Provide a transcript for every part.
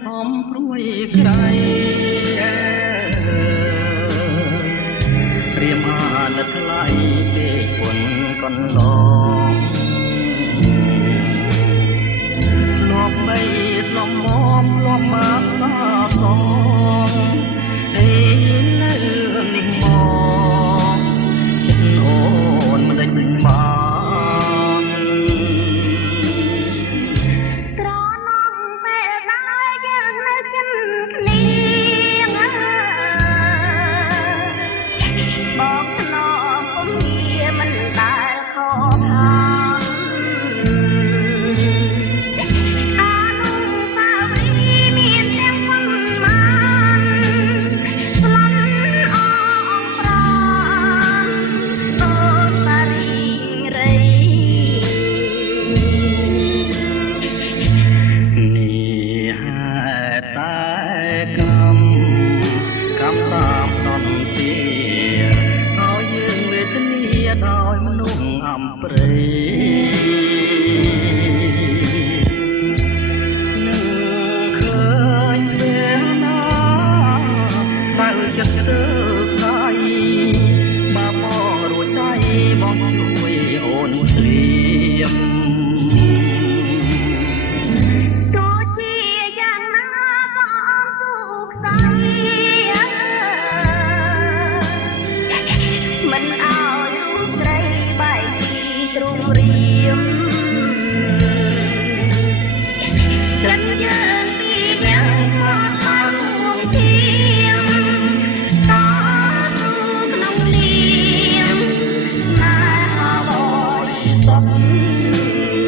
សំព្រួយក្រៃព្រាមអាណិតថ្លៃពេកគុណកន្លងលប់បីលំមមលំមកសងទេនៅនេះមកចិត្តអូនមិនដេញបានស្រណំពេលដែលយើងនៅចិនគ្នាบอกน้องผมเมียมันได้ขอทานอานุสาวรีย์มีเสียงวันมันสลันอองปราณโตสารีไรនេះហេតុតែកម្មតាមតនទីឲ្យយើងវេទនាដោយមនុស្សអំព្រៃនឹងឃើញពេលណាបើចិត្តទៅដៃបើមករួចដៃបងជួយអូនស្លៀមก็ជាយ៉ាងណាក៏អមសុខសាន្តមិនឲ្យរូបស្រីបែកពីទ្រង់រៀមចិនយើងពីយ៉ាងមកតាមរួមឈាមតស៊ូក្នុងនាមស្នេហាបរិសុទ្ធ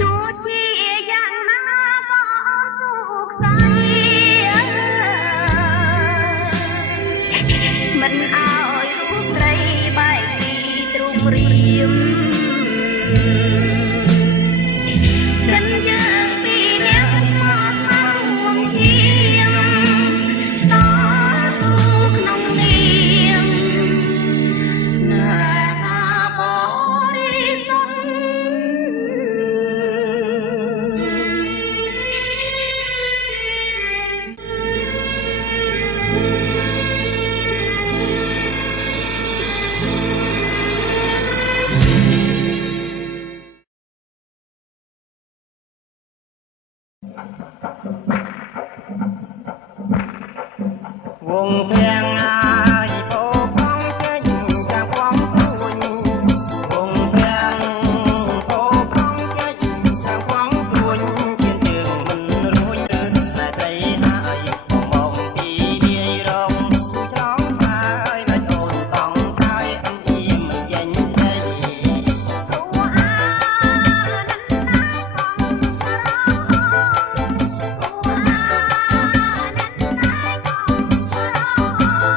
ទោះជាយ៉ាងណាក៏សុខសាន្តមិនឲ្យរូបស្រីបែកពីទ្រង់រៀមចិនយើងពីរនាក់មកតាមរួមឈាមតស៊ូក្នុងនាមស្នេហាបរិសុទ្ធវងភាំងអាយពោផងចេញចាំបងទួញវងភាំងពោផងចេញចាំបងទួញជាជើងមិនរួញតែត្រីហើយបងពីវាយរងច្រំហើយមិនអូនតង់ហើយអ៊ំអ៊ីមិនចេញទេព្រោះអានឹងតែកងរងព្រោះអានឹងតែកងរង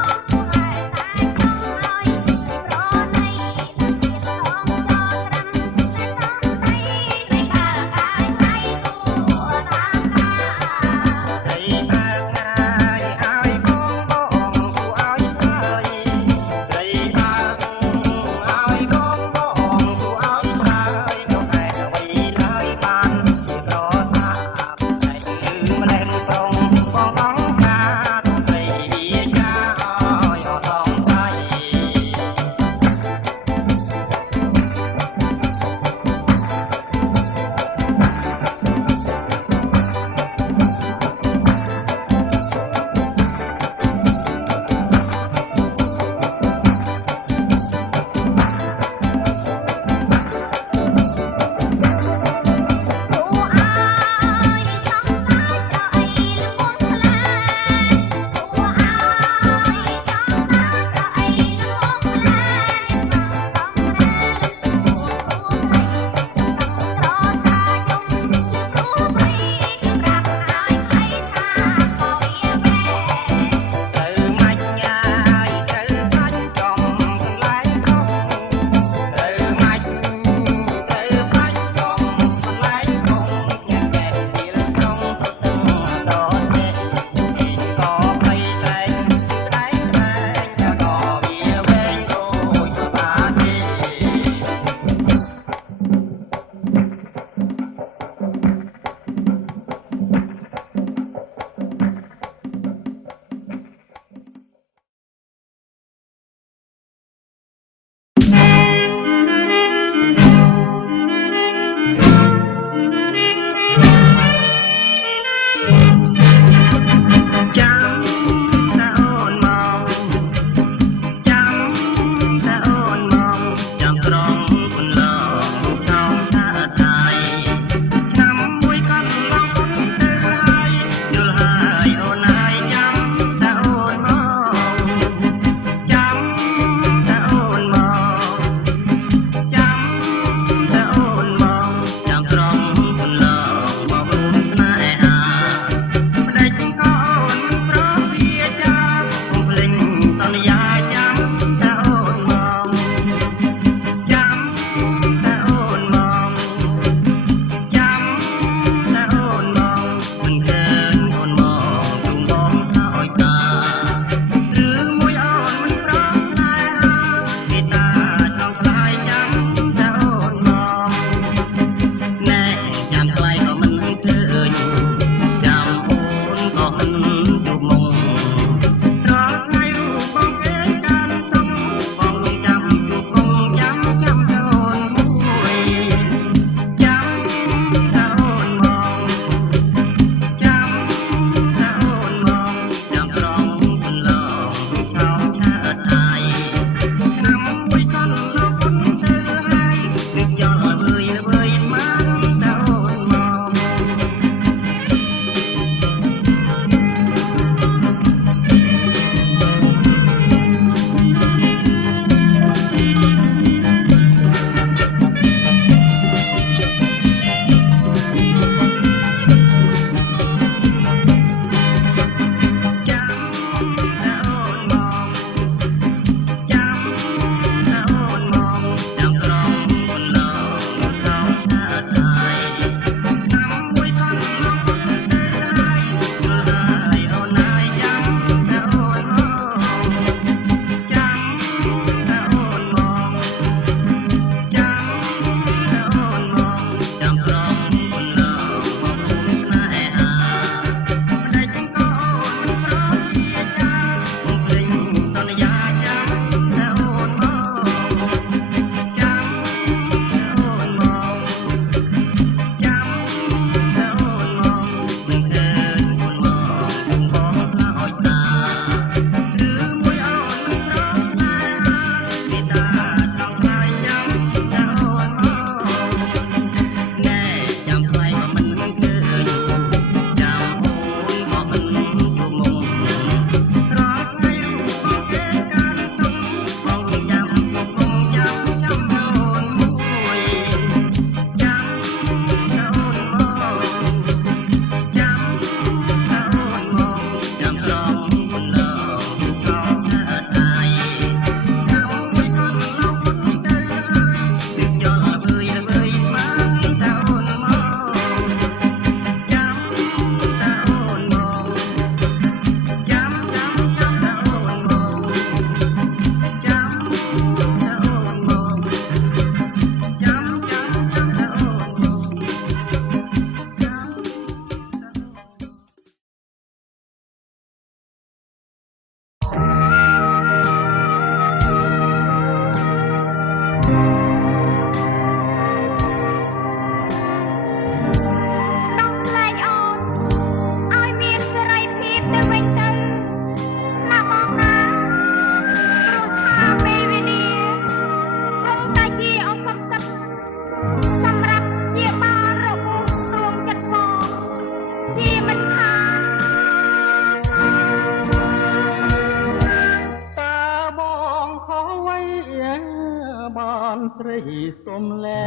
សុំលែ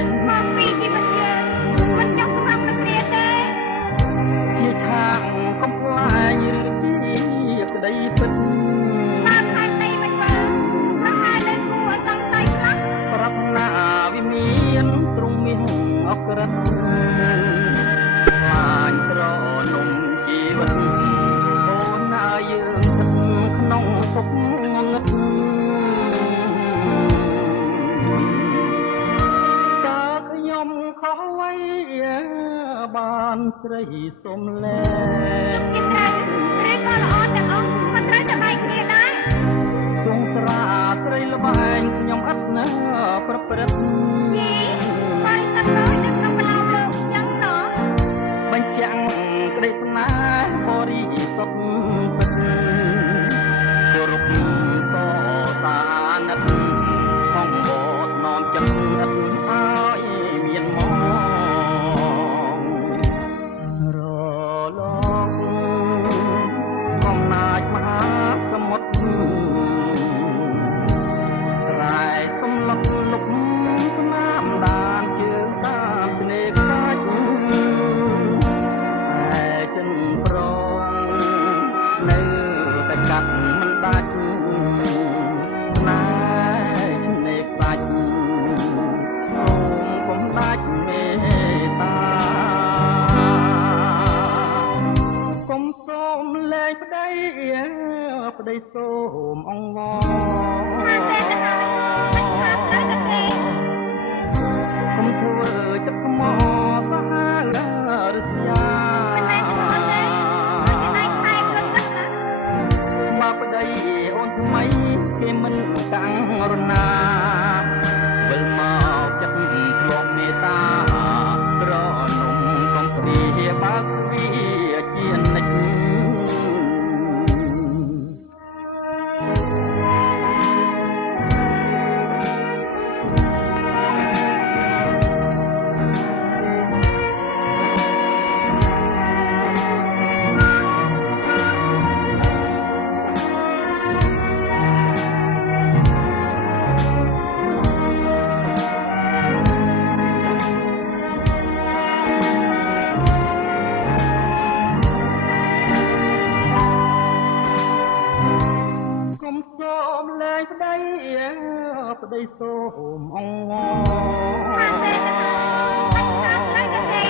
ង មកពីជីវិតយើងមិនចង់ស្រាប់ប្រគ្នាទេ ជាឆាកកំប្លែងរឿងជាក្តីពិត តាមខែទីមិនមើលប្រហែលនៅគួរសំដីខ្លះ ប្រាថ្នាវិមានទ្រង់មានអក្រិតបាញ់ត្រនំជីវិតអូនណាយើងទឹកក្នុងទុកងឹតតើខ្ញុំខុសអ្វីបានស្រីសុំលែង ជាត្រូវឬក៏ល្អទាំងអស់មិនត្រូវតែបែកគ្នាដែរ ទ្រង់ត្រាស្រីល្បែងខ្ញុំអត់នៅប្រព្រឹត្ត យីបានតែដោយនៅក្នុងបឡោលោកយ៉ាងណោះ បញ្ចាំងក្តីស្នេហ៍បរិសុទ្ធពិតគោរពតតានិតផងបតនាំចិត្តឥតឲ្យមានមករលកអំណាចមហាសមុទ្រស្រែសំឡុកលុកស្នាមដានជើងតាមស្នេហ៍កាច់តែចិនប្រងនៅតែកាត់មិនដាច់ណែស្នេហ៍ដាច់អូនកុំដាច់មេត្តាកុំសូមលែងប្តីប្តីសូមអង្វរ ថាតែទៅហើយមិនថាទៅទេ កុំធ្វើចិត្តខ្មោសាហាវរស្យា មិនមែនខុសទេមិនតែខែព្រឹកទឹកណា បើប្តីអូនថ្មីគេមិនកាំងរណាវិលមកចិត្តធ្លាប់មេត្តាត្រនំកងព្រាបើកវាជានិច្ច កុំសូមលែងប្តីប្តីសូមអង្វរ ថាតែទៅហើយមិនថាទៅទេ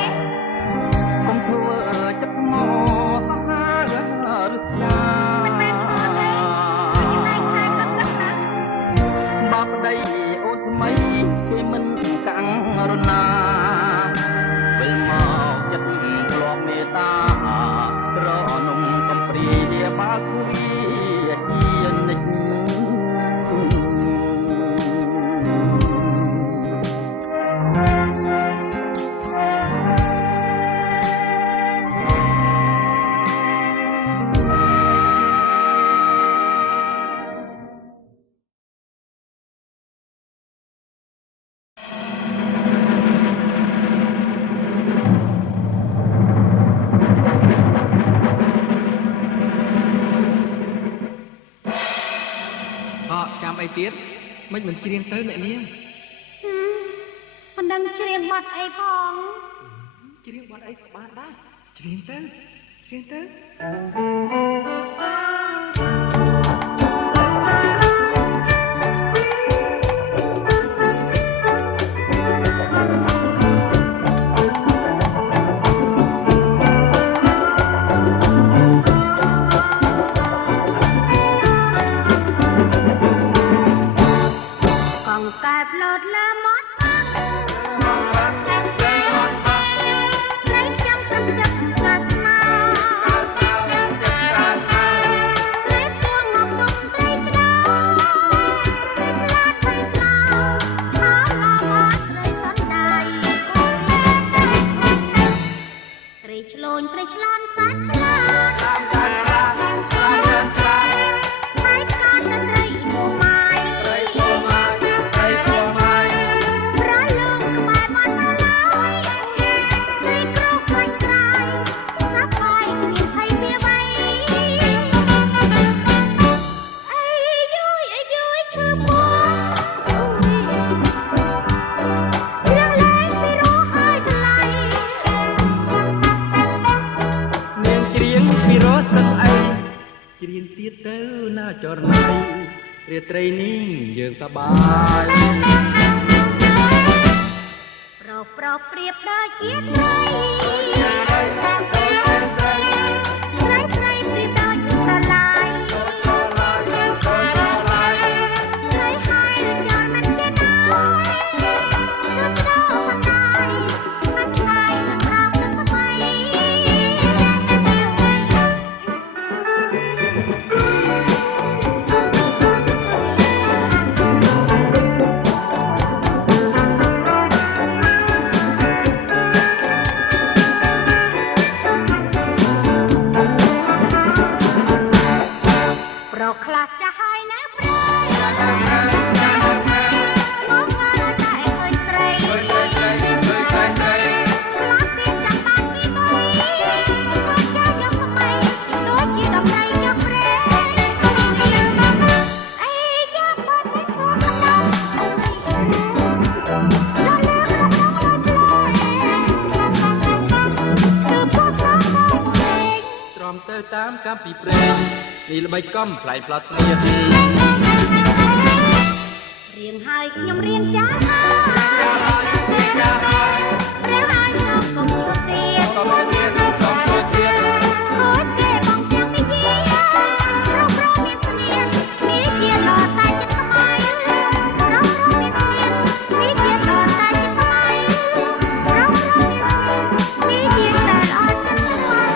កុំធ្វើចិត្តខ្មោសាហាវរស្យា មិនមែនខុសទេមិនតែខែព្រឹកទឹកណា បើប្តីអូនថ្មីគេមិនកាំងរណាវិលមកចិត្តធ្លាប់មេត្តាត្រនំកំព្រាបើកវាជានិច្ច ចាំអីទៀតមិនច្រៀងទៅអ្នកនាង មិនដឹងច្រៀងបទអីផង ច្រៀងបាត់អីក៏បានដែរច្រៀងទៅកងកែបលោតលើមាត់នៃចាំទឹកចិត្តស្ងាត់ស្មា ទៅណាចរណៃរាត្រីនេះយើងសប្បាយ ប្រប្រៀបដូចជាត្រីត្រីប្រៀបដូចស្រឡាយត្រីហើយយ៉ាងមិនជាណាទឹកដោមិនដែរមិនឆ្ងាយនឹងរោគទឹកថ្មីខ្លះចាស់ហើយណាប្រៃមកក៏តែឃើញស្រីខ្លះទៀតចាំបានពីបីគាត់ចាស់យកថ្មីដូចជាដំណៃយកព្រែអីយ៉ាបាត់មិនស្គាល់ទ្រាំទៅតាមកម្មពីព្រេងនេះល្បិចកំផ្លែផ្លាត់ស្នៀតរៀងហើយខ្ញុំរៀងចាស់ហើយរៀងហើយខ្ញុំកុំទៅទៀតខូចទេបងចាំពីជារកមានស្នៀតនេះជាដល់តែចិត្តថ្មីរកមានស្នៀតនេះជាដល់តែចិត្តថ្មីរកនេះជាដល់អត់ចិត្តថ្មី ក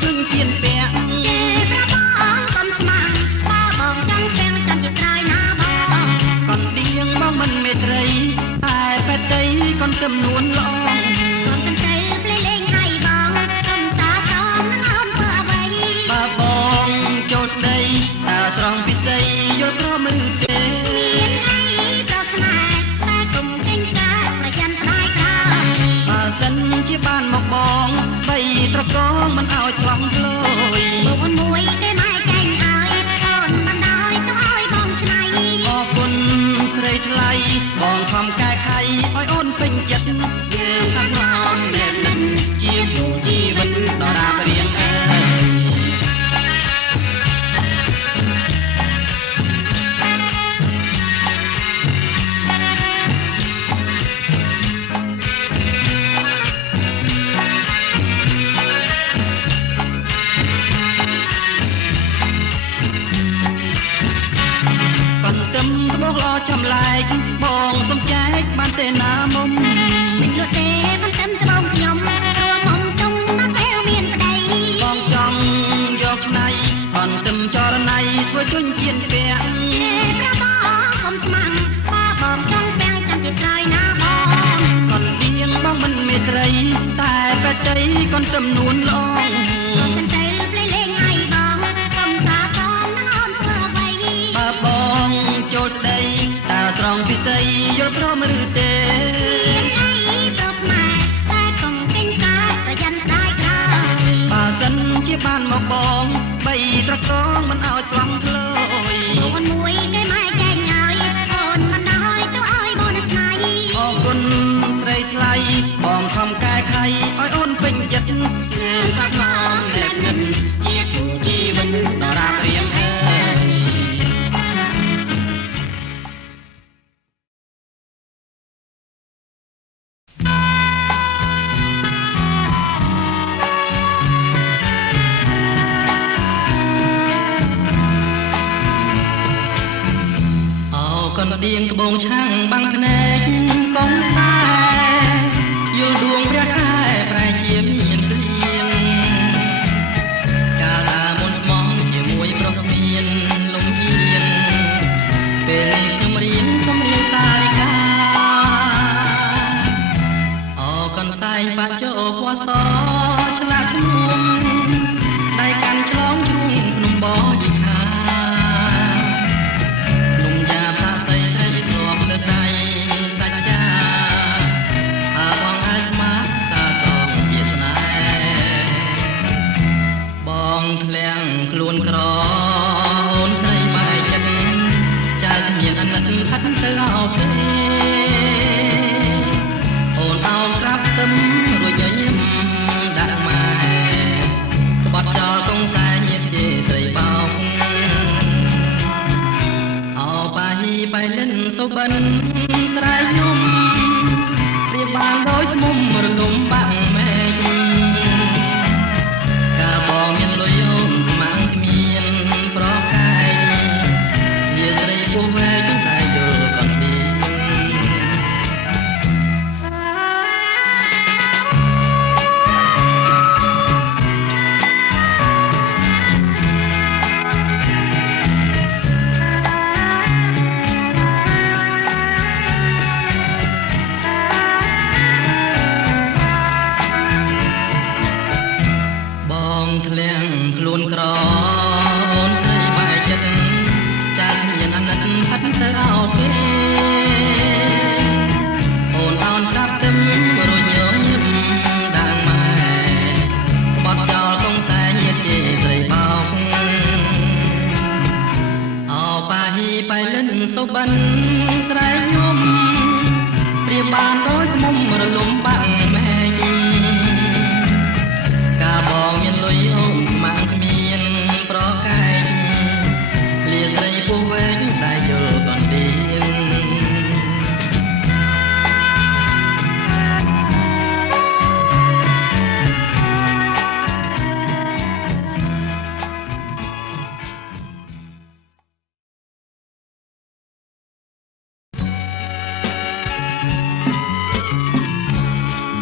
ធ្វើជញ្ជានពាក់ប្របងកុំស្មាំបើបងចង់ពាំងចាំជាក្រោយណាបង កូនឌៀងបងមិនមេត្រីតែបែតៃកូនទំនួនល្អ រំទាំងទៅភ្លេលេងឲ្យបងកុំសាស្រមអូនធ្វើអ្វី បើបងចូលស្ដីតើត្រង់ពិសីយល់ព្រមឬទេ មានអីប្រស្នេហ៍តែកុំចេញការប្រយ័ត្នស្ដាយក្រោយ បើសិនជាបានមកបងបីត្រកងមិនឲ្យថ្លង់ធ្លោយ បងមួយគេមកចែងឲ្យអូនមិនដោយទៅឲ្យបងឆ្នៃ អរគុណស្រីថ្លៃបងខំកែខៃឲ្យអូនពេញចិត្តយើងសំឡងណែននឹងជាគូជីវិតដរាបរៀងអើយ កន្ទឹមត្បូងល្អចំលែកបងសំចែកបានទេណាមុំ មិនលក់ទេមិនទឹមត្បូងខ្ញុំរួមមុំទុំណាពេលមានប្តី បងចង់យកឆ្នៃកន្ទឹមចរណៃធ្វើជញ្ជានពាក់ ប្របងកុំស្មាំបើបងចង់ពាំងចាំជាក្រោយណាបង កន្ទៀងបងមិនមេត្រីតែបែតៃកន្ទឹមនួនល្អ រំទាំងទៅភ្លេលេងឲ្យបងកុំសាស្រមអូនធ្វើអ្វី បើបងចូលស្ដីតើត្រង់ពិសីយល់ព្រមឬទេ មានអីប្រស្នេហ៍តែកុំចេញការប្រយ័ត្នស្ដាយក្រោយ បើសិនជាបានមកបងបីត្រកងមិនឲ្យថ្លង់ធ្លោយ បងមួយគេមកចែងឲ្យអូនមិនដោយទៅឲ្យបងឆ្នៃ អរគុណស្រីថ្លៃបងខំកែខៃឲ្យអូនពេញចិត្តយើងសាក់ឡងណែបនិនជាគូជីវិតដរាបរៀងអើយ អោកណ្ដៀងត្បូងឆាំងបាំងភ្នែកកុំខ្សែយល់ដួងព្រះខែប្រែជាមានព្រៀងកាលណាមុនស្មងជាមួយប្រុសមានលំអៀងពេលនេះខ្ញុំរៀនសំរៀងសារិកាអោកន្សែងបាក់ចូលពណ៌សឆ្លាតឈ្មោះដៃកាន់ឆ្លងជ្រុងភ្នំបយីខា លំយ៉ាផាស័យស្រីធ្លាប់លើកដៃសច្ចាអាបងអាចស្មាសាសងជាស្នេហ៍បងធ្លាំងខ្លួនក្រអូនស្រីបែកចិត្តចាស់មានអាណិតផាត់ទៅអោបទេអូនអោបក្រាបទឹមរួចញញឹមដាក់ម៉ែក្បត់ចោលកងសែញាតជាស្រីបោក អោបាហ៊ីបៃលិនសុបិនស្រែកយំព្រាបបានដោយឈ្មុំរលំបាក់មែកកាបងមានលុយអូនស្មាំងគ្មានប្រកែកជាស្រីពោះវែកតែយល់កណ្ដៀង បងធ្លាំងខ្លួនក្រអូនស្រីបែកចិត្តចាស់មានអាណិតផាត់ទៅអោបគេអូនអោនក្រាបទឹមរួចញញឹមដាក់ម៉ែក្បត់ចោលកងសែញាតជាស្រីបោកអោបាហ៊ីបៃលិនសុបិនស្រែកយំព្រាបបានដោយឈ្មុំរលំបាក់មែក កាបងមានលុយអូនស្មាំងគ្មានប្រកែកលាស្រីពោះវែងតែយល់កណ្ដៀង អ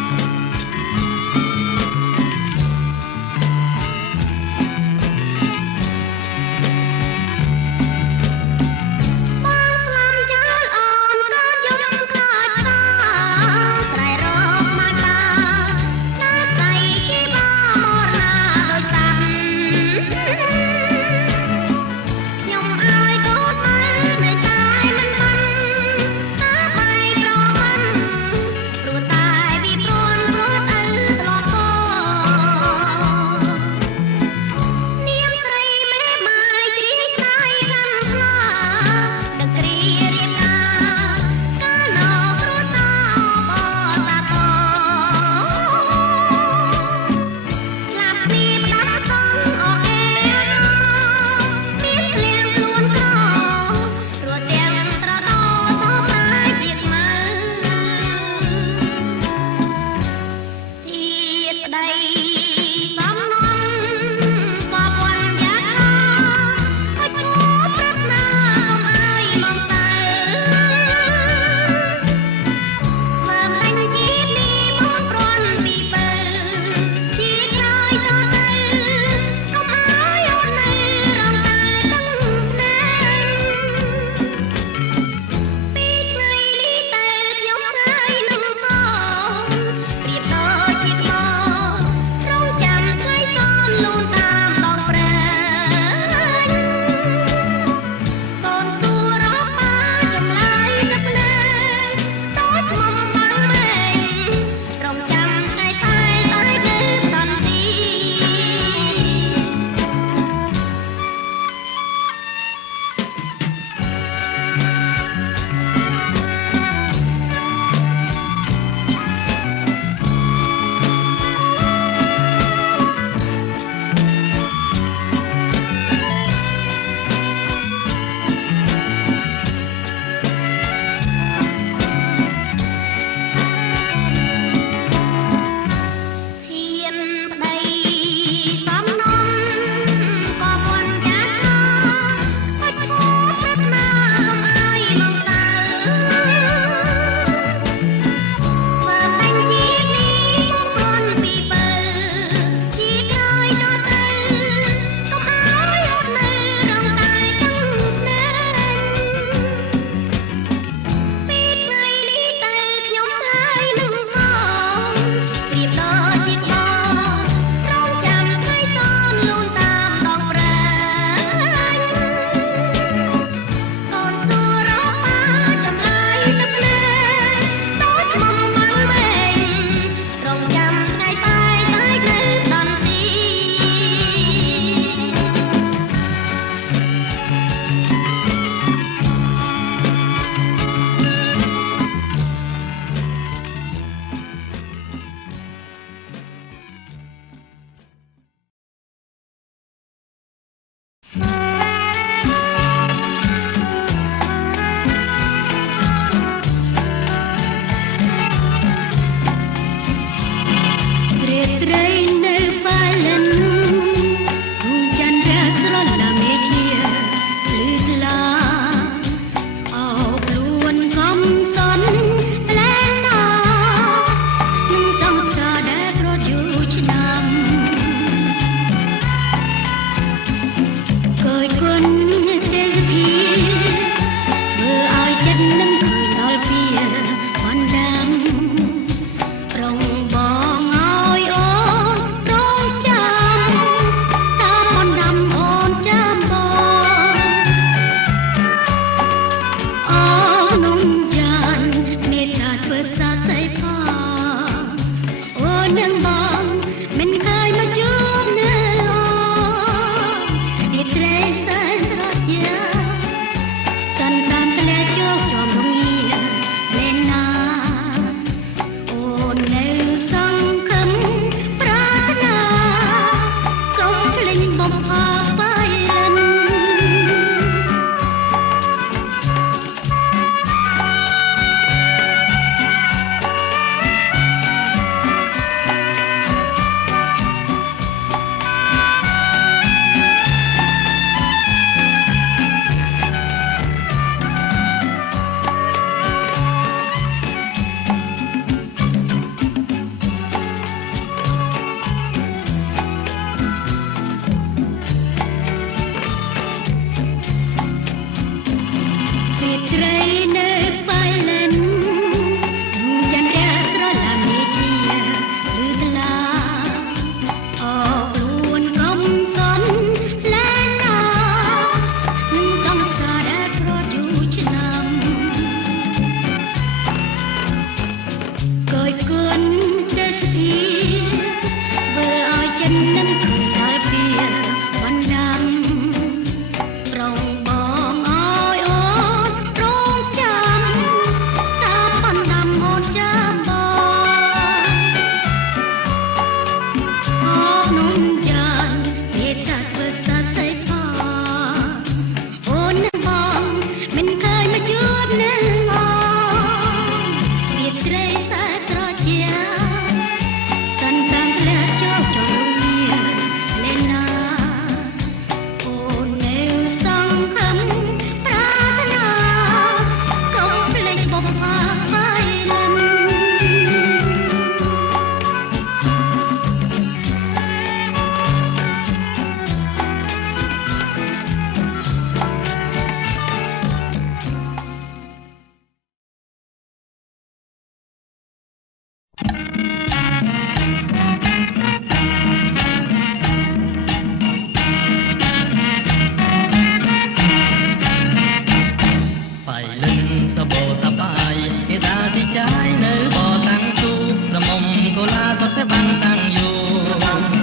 phải lên sa bồ sa bài người ta đi trái nơi bò tăng chuระมมโกลาก็แต่บางตังอยู่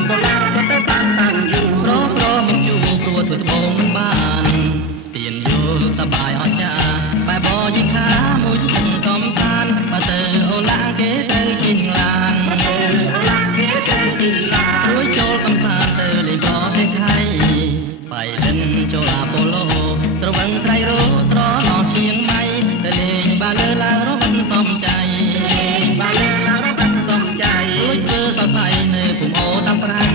โกลาก็แต่บางตังอยู่รอมันอยู่ตัวถั่วทงบ้านเปลี่ยนอยู่สบายอ่อนจ้าไปบ่ยิงขามุยจังกอมซานมาเตอโอลาเกเตอจิงลางมาเตอโอลาเกเตอจิงลางรวยโจกำซานเตอเลยบ่ได้ไทยไปเล่นโจลาโปโลตระวังไตรโรตรอนอเชียงใหม่เตเลงบาเลอลารบันสมใจบาเลอลารบันสมใจรวยเจอสดใสเนื้อผู้โอตำปรัง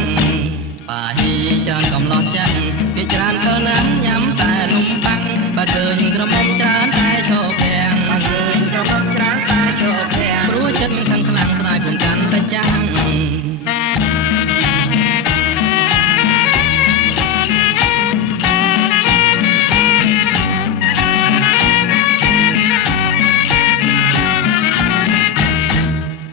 ป่าฮีจานกำลอดจังพิจารณาเธอนั้นย้ำแต่นุ่มปังปะเกินกระมงจานได้โชว์แพงปะเกินกระมงจานได้โชว์แพงรู้จันขังคลังสลายคุณกันตะจัง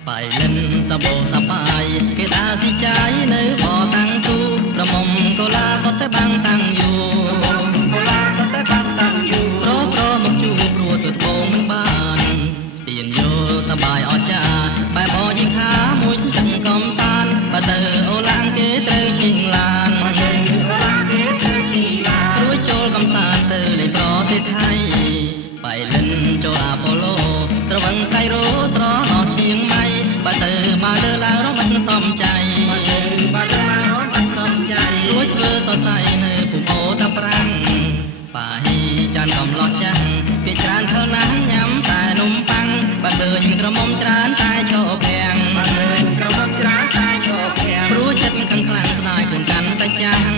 ไปเล่นสะโบสะปายเกตาสิใจเนื้อบ่อตังสู้ระมมโกลาก็แต่บางตังอยู่โกลาก็แต่บางตังอยู่รอมักจูบรัวตัวโตมันบ้านเปลี่ยนโยสบายอ่อนจ้าไปบ่ยิงขามุยจังกอมซานปะเตอโอลางเกเตอชิงลานปะเตอโอลางเกเตอชิงลานรวยโจกำซานเตอเลยประเทศไทยไปเล่นโจอาโปโลตระวังไคโรตรอนอเชียงใหม่บาเตอมาเดอลารมันสมใจบาเตอมารมันสมใจรวยเกลือสดใสเนื้อผู้โอตะปรังป่าฮีจานกำลอดจังพิจารณาเท่านั้นย้ำแต่นุ่มปังบาเดินกระมมจานตายโชว์แพงบาเดินกระมมจานตายโชว์แพงรู้จัดขังคลังสลายคุณกันตะจัง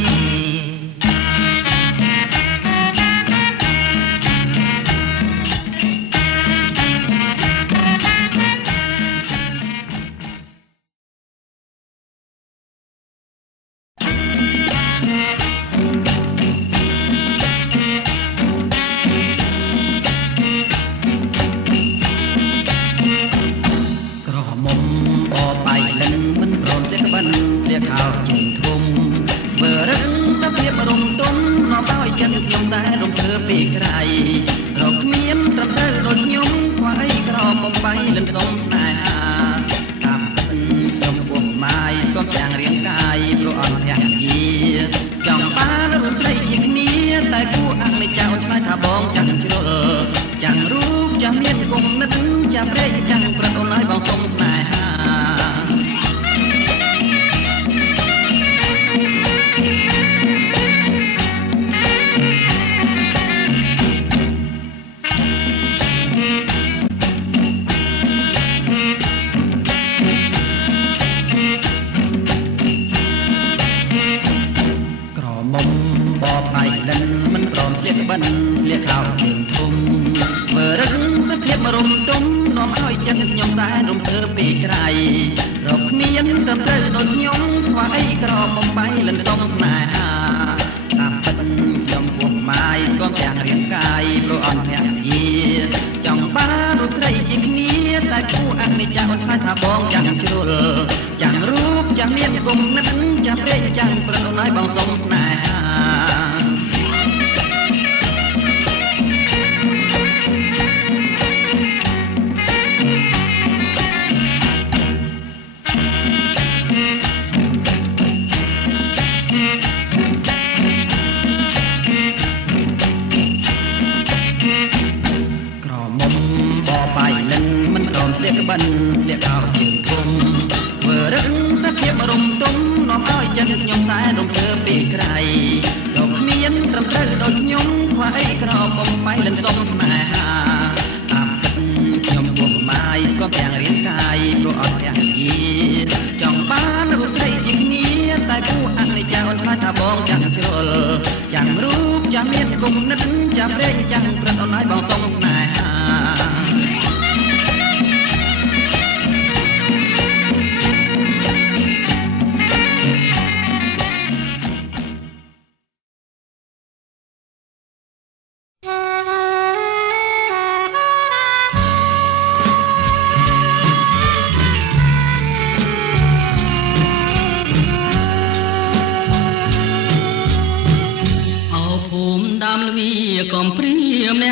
កំព្រាម្នាក់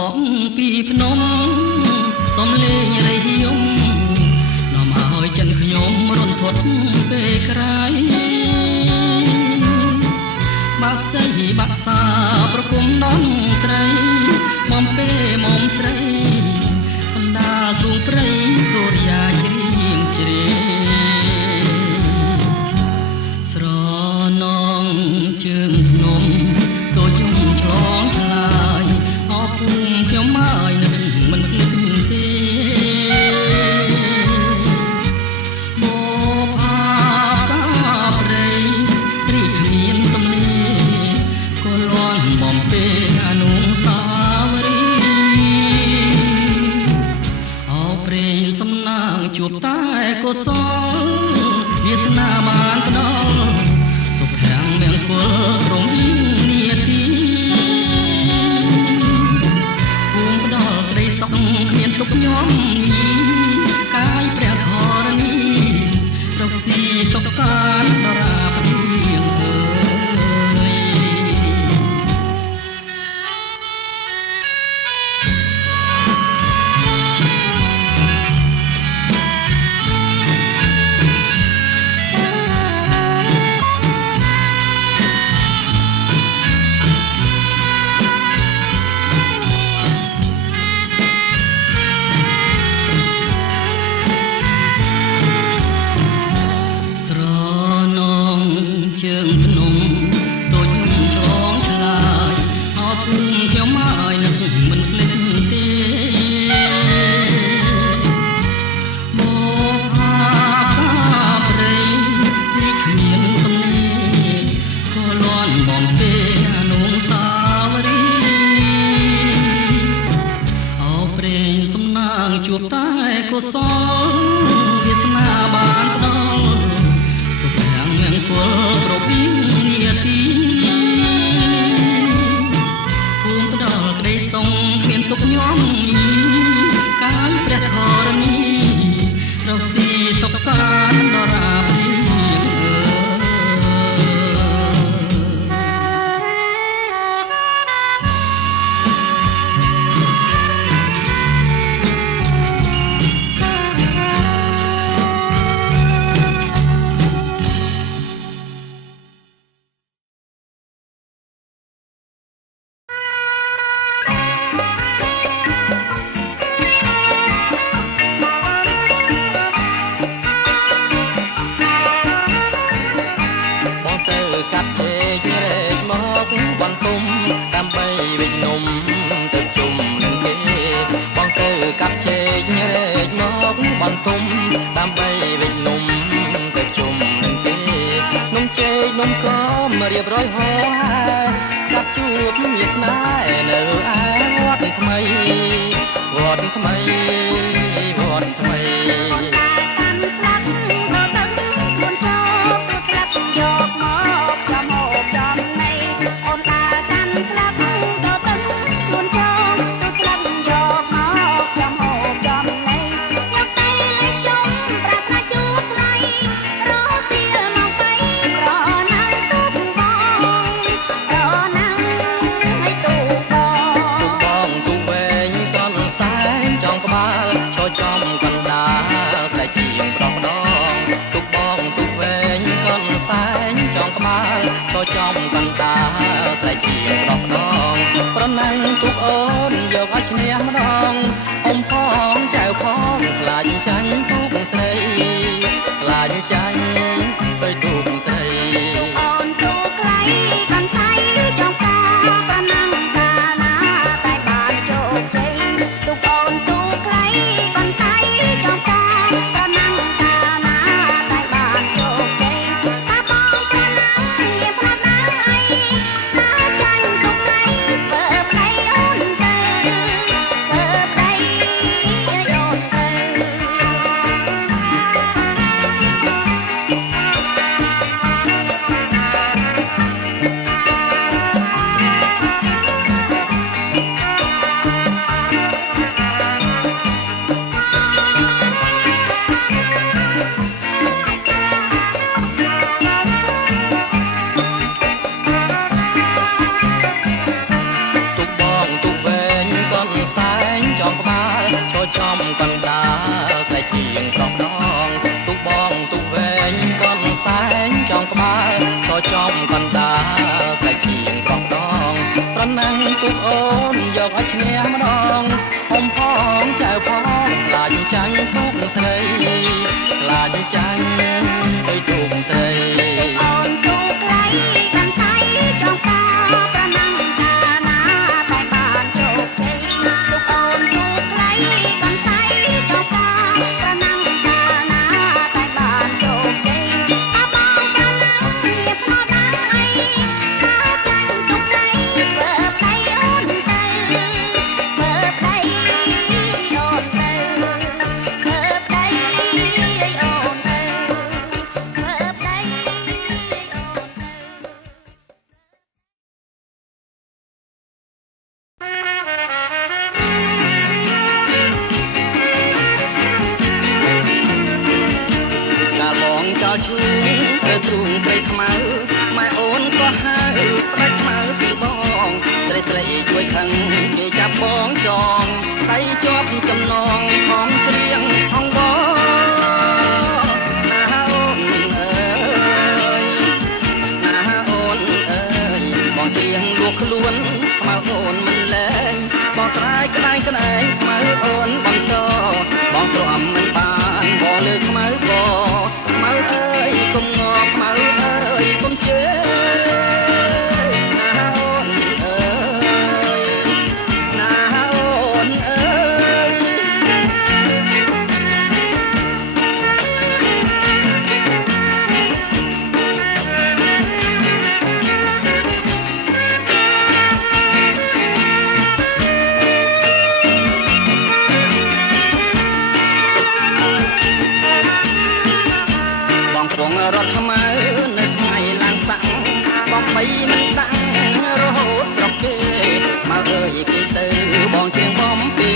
បងពីភ្នំសំលេងរៃយំនាំឲ្យចិនខ្ញុំរន្ធត់ពេលក្រៃបាក់សៃបាក់សាប្រគំដនត្រីមកពេលមកស្រីកណ្ដាលទូព្រៃសូរិយាជ្រៀងជ្រេស្រនងជើងភ្នំតូចយំឆ្លងឆ្លាយអរភូមិខ្ញុំហើយនឹងមិនភ្លេចទេមកផាកាព្រៃត្រីគ្មានទំនេរក៏លន់បំពេអនុសាវរីយ៍អោព្រេងសំណាងជួបតែកុសលវាសនាបានផ្ដល់សុភ័ក្រមង្គលរំលីងនាទីភូមិផ្ដល់ក្តីសុខគ្មានទុកញោមញីកាយព្រះធរណីសុខស៊ីសុខសាន្តដរាបទៀងអើយស្រនងជើងភ្នំតូចឆ្លងឆ្លាយអរគុណខ្ញុំហើយនឹងមិនភ្លេចទេមកផាកាព្រៃនេះគ្មានទំនេរក៏លន់បំពេអនុសាវរីយ៍អោព្រេងសំណាងជួបតែកុសលវាសនាបានផ្ដល់សុភ័ក្រមង្គលរបៀងនាទីភូមិផ្ដល់ក្តីសុខគ្មានទុកញោមញីកាយព្រះធរណីរកស៊ីសុខសាន្តដរាបទៀងបងទៅកាប់ជែករែកមកបន្ទុំដើម្បីវិញនំទៅជុំនឹងគេបងទៅកាប់ជែករែកមកបន្ទុំដើម្បីវិញនំទៅជុំនឹងគេនំជែកនំកំរៀបរយហោស្ដាប់ជួបមានស្នេហ៍នៅឯវត្តថ្មីវត្តថ្មីវត្តថ្មីចំកណ្ដាលតែជាងប្រងម្ដងទុកបងទុកវែងកូនសែងចងក្បាលក៏ចំកណ្ដាលតែជាងប្រងម្ដងប្រណាំងទុកអូនយកឲ្យឈ្នះម្ដងអ៊ំផងចៅផងខ្លាចចាញ់ទុកស្រីខ្លាចចាញ់ទៅទុកស្រីអូនទុកខ្លៃកាន់សៃចងកាប្រណាំងកាណាតែបានជោគជ័យទុកអូនទុកខ្លៃកាន់សៃចងកាប្រណាំងកាណាតែបានជោគជ័យតាបងប្រណាំងជាប្រណាំងអី ទុកអូនយកឲ្យឈ្នះម្ដងហុំផងចៅផងខ្លាចចាញ់ទុកស្រីខ្លាចចាញ់ទៅទុកស្រី អូនទូខ្លៃកំសៃចង់កោប្រណាំងតាណាតែបានជោគជ័យលោកអូនទូខ្លៃកំសៃចង់កោប្រណាំងតាណាតែបានជោគជ័យតាបងប្រណាំងវាផ្លោដាំអីកាចាញ់ទុកស្រីធ្វើប្តីអូនទៅធ្វើប្តីអូនទៅធ្វើប្តីអូនទៅធ្វើប្តីកាលបងចោលឈូទៅទ្រូងស្រីខ្មៅម៉ែអូនក៏ហៅផ្ដាច់ខ្មៅពីបងស្រីស្រីជួយខឹងគេចាប់បងចងដៃជាប់ចំណងខំច្រៀងអង្វរណាអូនអើយណាអូនអើយបងច្រៀងលួចខ្លួនខ្មៅអូនមិនលែងបងស្រែកក្តែងក្តែងខ្មៅអូនបន្តបងទ្រាំមិនបានបងលើខ្មៅក៏ខ្មៅអើយកុំងល់ខ្មៅអើយកុំជឿណាអូនអើយណាអូនអើយ បងពងរត់ខ្មៅនៅថ្ងៃឡើងសាំងបងបីមិនដាំងរហូតស្រុកគេមកអើយគេទៅបងជាងបំពេ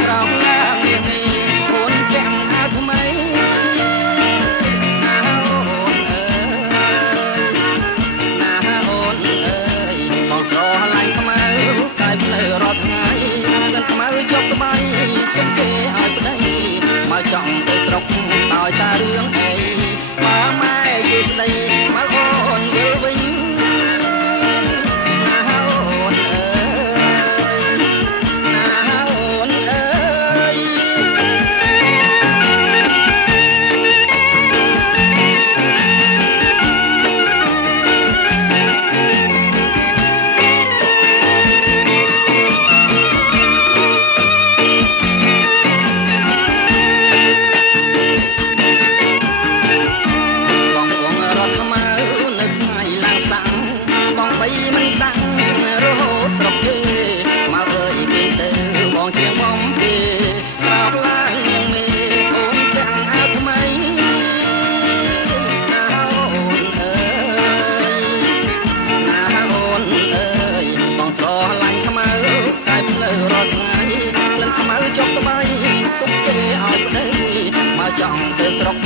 ក្រោកឡើងលៀងនេះអូនចាំអាថ្មីណាអូនអើយណាអូនអើយបងស្រឡាញ់ខ្មៅកាយផ្លូវរាល់ថ្ងៃនឹងខ្មៅជាប់ស្បៃជិះគេឲ្យប្តីមកចង់ទៅស្រុកដោយសាររឿងអីបើម៉ែជាស្ដីមកអូនវិលវិញណាអូនអើយណាអូនអើយ បងពងរត់ខ្មៅនៅថ្ងៃឡើងសាំងបងបីមិនដាំងរហូតស្រុកគេមកអើយគេទៅបងជាងបំពេក្រោកឡើងនាងមេអូនចាំងអាថ្មីណាអូនអើយណាអូនអើយបងស្រឡាញ់ខ្មៅតែផ្លូវរាល់ថ្ងៃនឹងខ្មៅជាប់ស្បៃទុកគេឲ្យប្តីមកចង់ទៅស្រុក